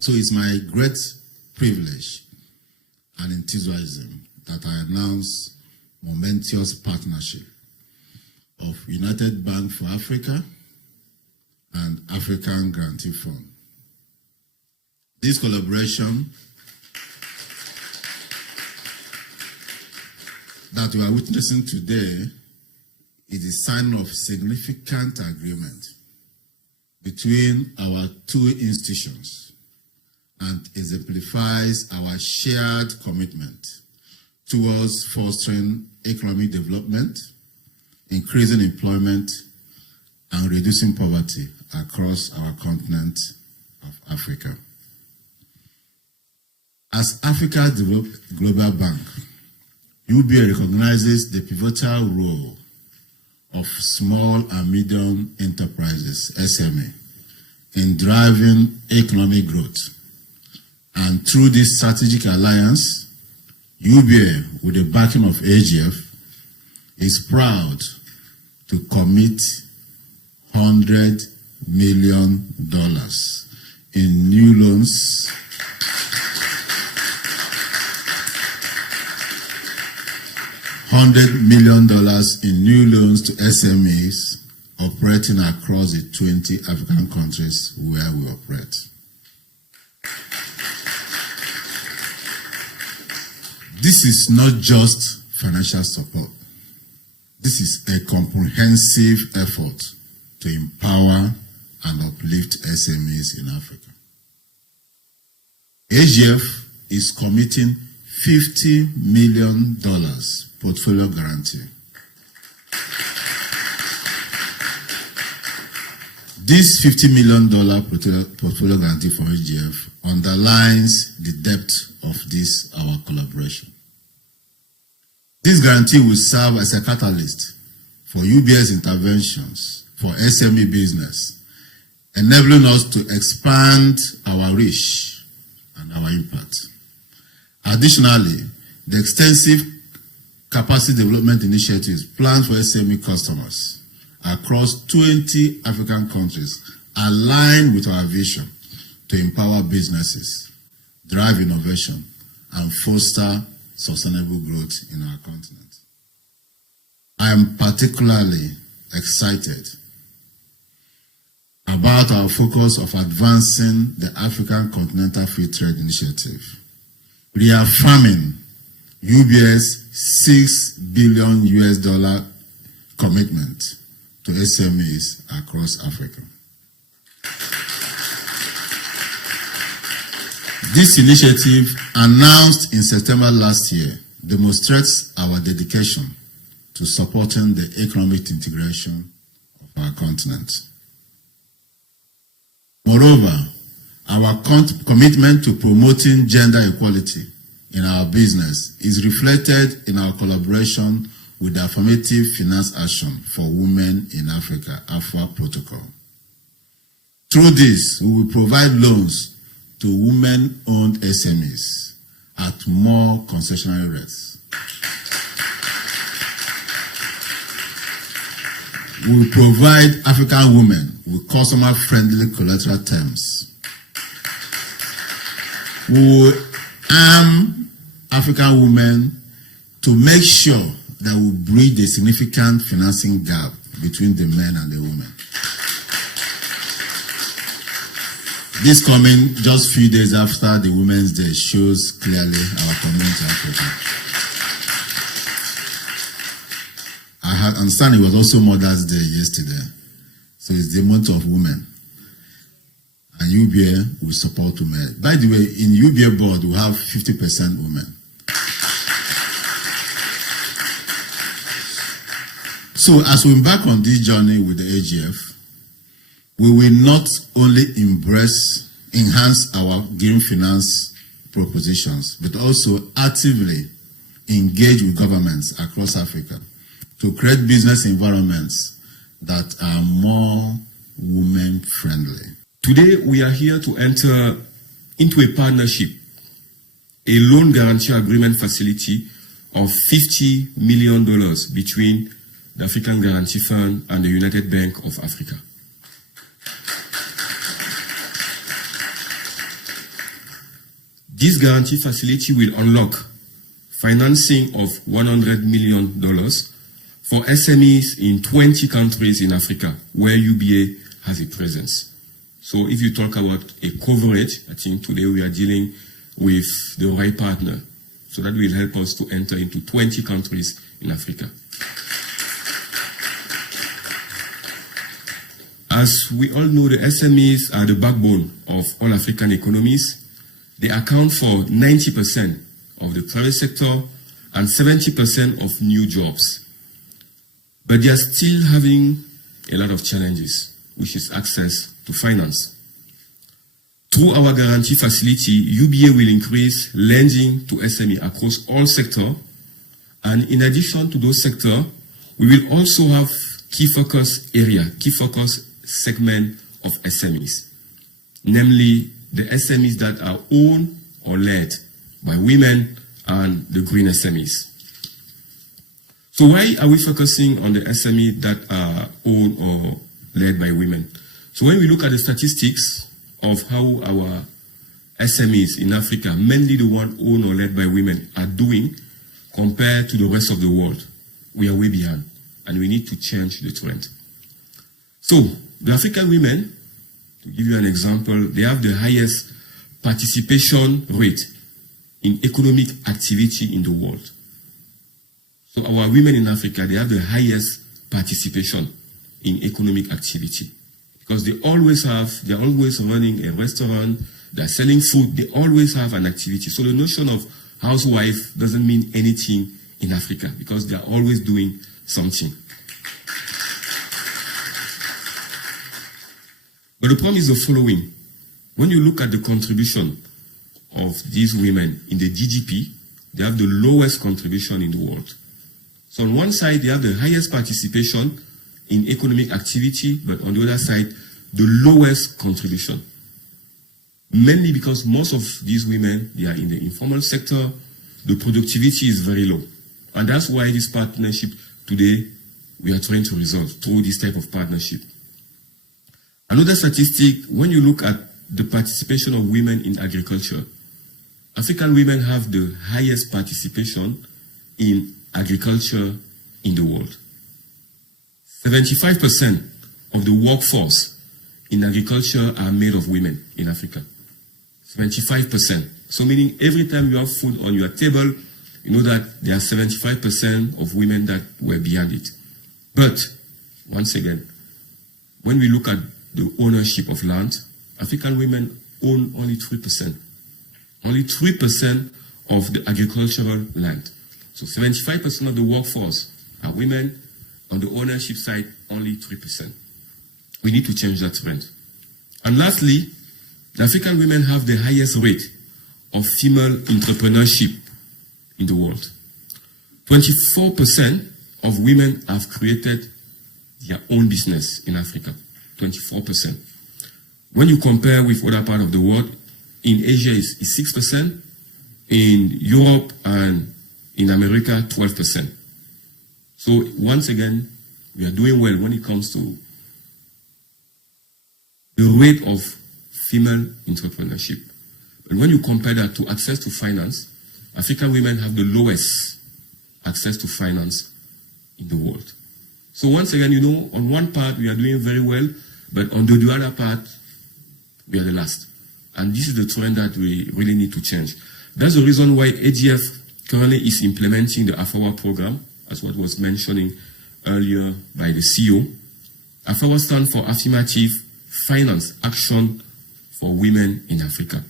So it's my great privilege and enthusiasm that I announce momentous partnership of United Bank for Africa and African Guarantee Fund. This collaboration that we are witnessing today is a sign of significant agreement between our two institutions and exemplifies our shared commitment towards fostering economic development, increasing employment, and reducing poverty across our continent of Africa. As Africa's Global Bank, UBA recognizes the pivotal role of small and medium enterprises, SME, in driving economic growth. And through this strategic alliance, UBA, with the backing of AGF, is proud to commit $100 million in new loans $100 million in new loans to SMEs operating across the 20 African countries where we operate. This is not just financial support. This is a comprehensive effort to empower and uplift SMEs in Africa. AGF is committing $50 million portfolio guarantee. This $50 million portfolio guarantee for AGF underlines the depth of this, our collaboration. This guarantee will serve as a catalyst for UBA's interventions for SME business, enabling us to expand our reach and our impact. Additionally, the extensive capacity development initiatives planned for SME customers across 20 African countries align with our vision to empower businesses, drive innovation, and foster sustainable growth in our continent. I am particularly excited about our focus of advancing the African Continental Free Trade Initiative, reaffirming UBA's $6 billion commitment to SMEs across Africa. This initiative, announced in September last year, demonstrates our dedication to supporting the economic integration of our continent. Moreover, our commitment to promoting gender equality in our business is reflected in our collaboration with the Affirmative Finance Action for Women in Africa, AFWA protocol. Through this, we will provide loans to women-owned SMEs at more concessionary rates. We will provide African women with customer-friendly collateral terms. We will arm African women to make sure that we bridge the significant financing gap between the men and the women. This coming just a few days after the Women's Day shows clearly our community Africa. I understand it was also Mother's Day yesterday, so it's the month of women. And UBA will support women. By the way, in UBA board, we have 50% women. So as we embark on this journey with the AGF, we will not only enhance our green finance propositions, but also actively engage with governments across Africa to create business environments that are more women-friendly. Today, we are here to enter into a partnership, a loan guarantee agreement facility of $50 million between the African Guarantee Fund and the United Bank of Africa. This guarantee facility will unlock financing of $100 million for SMEs in 20 countries in Africa where UBA has a presence. So if you talk about a coverage, I think today we are dealing with the right partner. So that will help us to enter into 20 countries in Africa. As we all know, the SMEs are the backbone of all African economies. They account for 90% of the private sector and 70% of new jobs. But they are still having a lot of challenges, which is access to finance. Through our guarantee facility, UBA will increase lending to SME across all sectors. And in addition to those sectors, we will also have key focus segment of SMEs, namely the SMEs that are owned or led by women and the green SMEs. So why are we focusing on the SME that are owned or led by women? So when we look at the statistics of how our SMEs in Africa, mainly the one owned or led by women, are doing compared to the rest of the world, we are way behind, and we need to change the trend. So the African women, to give you an example, they have the highest participation rate in economic activity in the world. So our women in Africa, they have the highest participation in economic activity because they are always running a restaurant, they're selling food, they always have an activity. So the notion of housewife doesn't mean anything in Africa because they're always doing something. But the problem is the following. When you look at the contribution of these women in the GDP, they have the lowest contribution in the world. So on one side, they have the highest participation in economic activity, but on the other side, the lowest contribution. Mainly because most of these women, they are in the informal sector, the productivity is very low. And that's why this partnership today, we are trying to resolve through this type of partnership. Another statistic, when you look at the participation of women in agriculture, African women have the highest participation in agriculture in the world. 75% of the workforce in agriculture are made of women in Africa. 75%. So meaning every time you have food on your table, you know that there are 75% of women that were behind it. But, once again, when we look at the ownership of land, African women own only 3%. Only 3% of the agricultural land. So 75% of the workforce are women. On the ownership side, only 3%. We need to change that trend. And lastly, the African women have the highest rate of female entrepreneurship in the world. 24% of women have created their own business in Africa. 24%. When you compare with other parts of the world, in Asia is 6%, in Europe and in America, 12%. So once again, we are doing well when it comes to the rate of female entrepreneurship. But when you compare that to access to finance, African women have the lowest access to finance in the world. So once again, you know, on one part we are doing very well, but on the other part, we are the last. And this is the trend that we really need to change. That's the reason why AGF currently is implementing the AFAWA program, as what was mentioning earlier by the CEO. AFAWA stands for Affirmative Finance Action for Women in Africa.